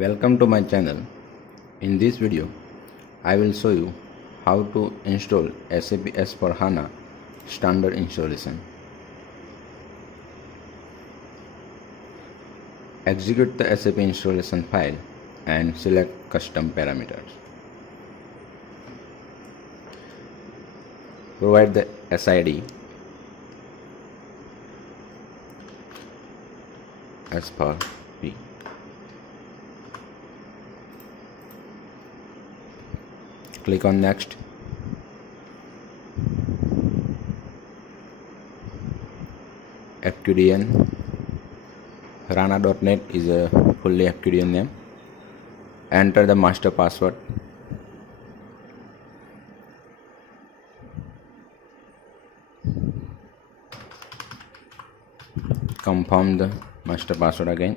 Welcome to my channel. In this video, I will show you how to install SAP S4 HANA standard installation. Execute the SAP installation file and select custom parameters. Provide the SID as per P. Click on next. FQDN Rana.net is a fully FQDN name. Enter the master password. Confirm the master password again.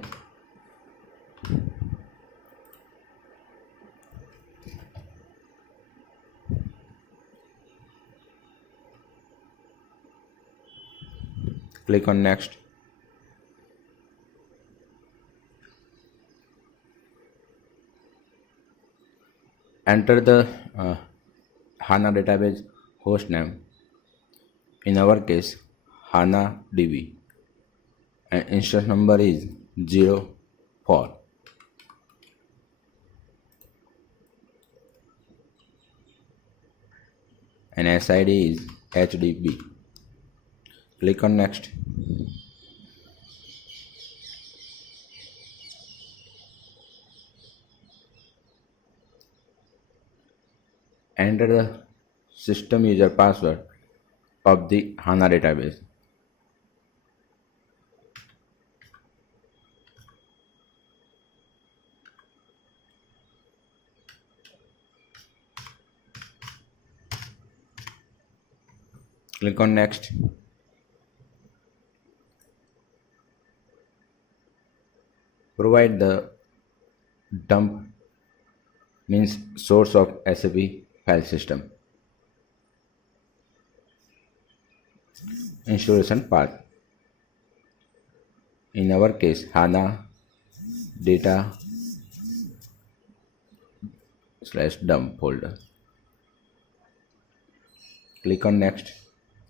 Click on next. Enter the HANA database host name. In our case, HANA DB. And instance number is 04. And SID is HDB. Click on next. Enter the system user password of the HANA database. Click on next. Provide the dump means source of SAP file system. Installation path. In our case, HANA data /dump folder. Click on next.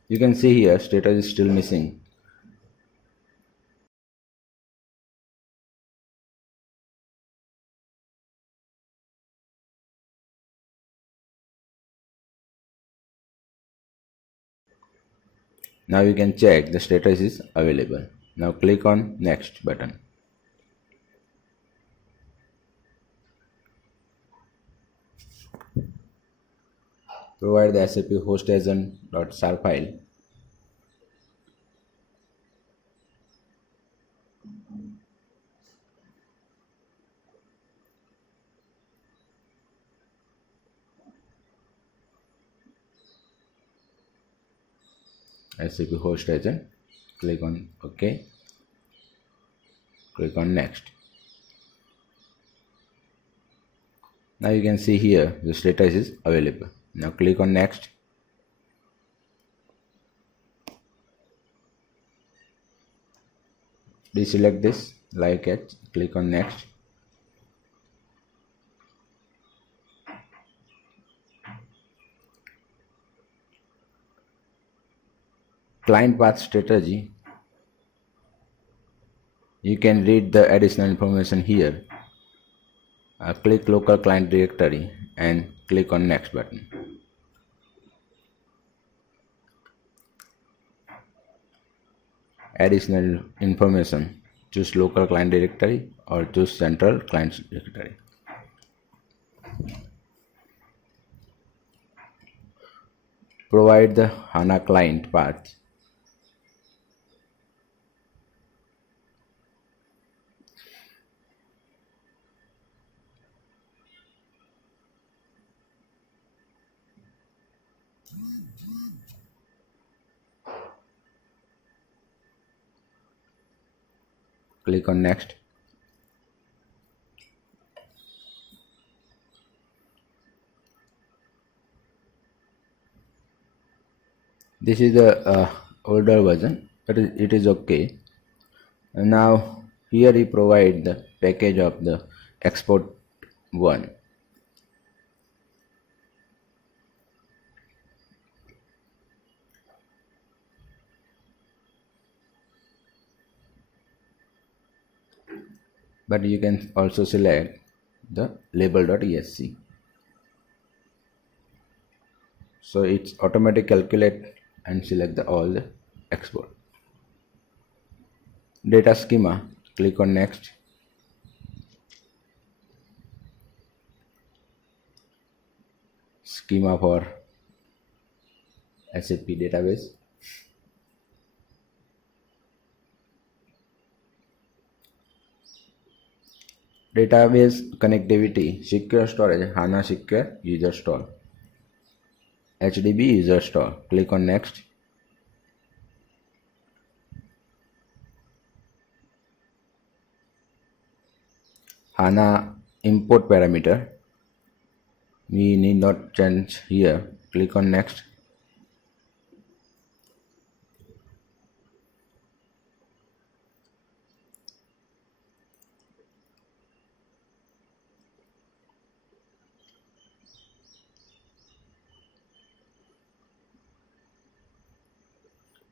You can see here status is still missing. Now you can check the status is available. Now click on next button. Provide the SAP host agent.sar file. SAP host agent. Click on OK. Click on next. Now you can see here the status is available. Now click on next. Deselect this like it. Click on next. Client path strategy. You can read the additional information here. Click local client directory and click on next button. Additional information. Choose local client directory or choose central client directory. Provide the HANA client path. Click on next. This is the older version, but it is okay. And now here we provide the package of the export 1. But you can also select the label.esc. So it's automatic calculate and select all the export. Data schema, click on next. Schema for SAP database. Database connectivity, secure storage, HANA secure user store, HDB user store. Click on next. HANA import parameter, we need not change here. Click on next.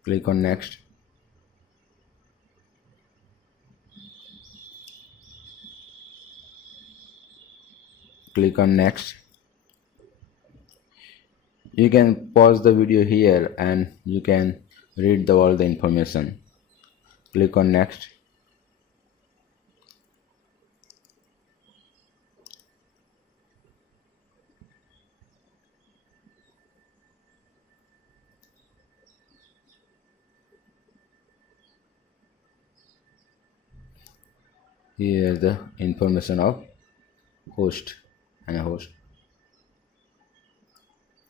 Click on next. Click on next. You can pause the video here and you can read all the information. Click on next. Here is the information of host and a host.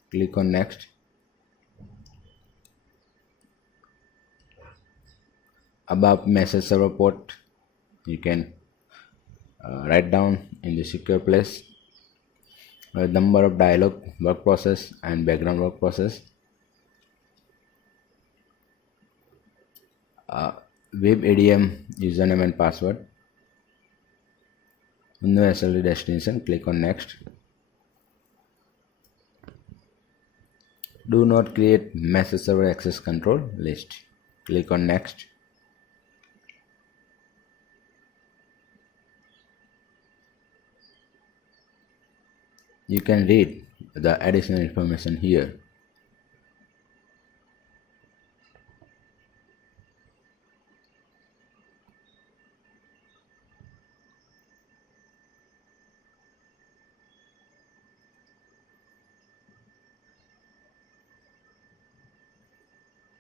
Click on next. Above message server port, you can write down in the secure place the number of dialog work process and background work process. Web ADM username and password. No SLD destination. Click on next. Do not create message server access control list. Click on next. You can read the additional information here.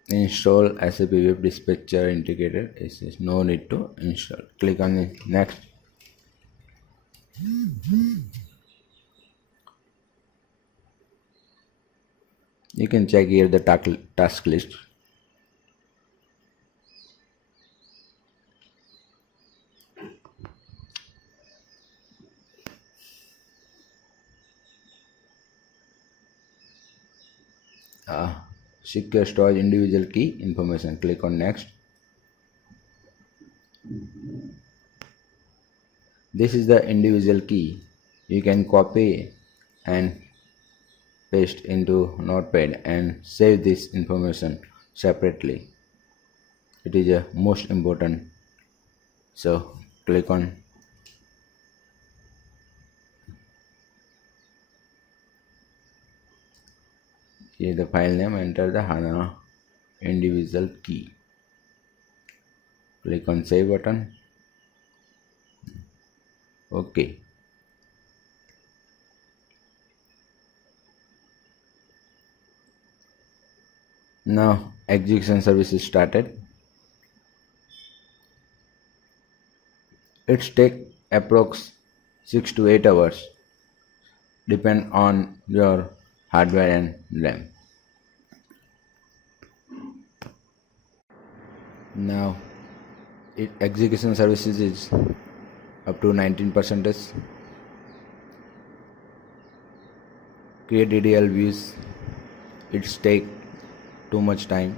Install SAP Web Dispatcher Integrated. It is no need to install. Click on next. You can check here the task list. Secure storage individual key information. Click on next. This is the individual key. You can copy and paste into Notepad and save this information separately. It is a most important. So click on here the file name, enter the HANA individual key. Click on save button. Okay. Now execution service is started. It's take approx 6 to 8 hours depend on your hardware and RAM. Now execution services is up to 19%. Create DDL views, it's take too much time,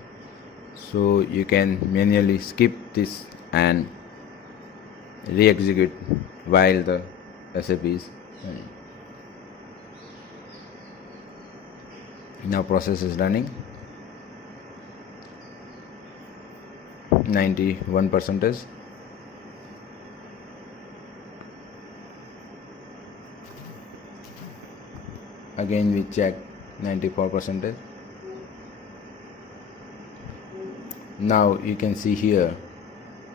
so you can manually skip this and re-execute while the SAP is running. Now process is running 91%. Again we check 94%. Now you can see here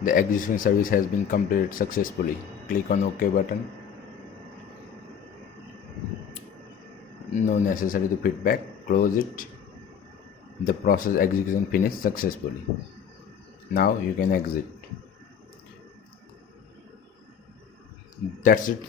the execution service has been completed successfully. Click on OK button. No necessary to feedback. Close it. The process execution finished successfully. Now you can exit. That's it.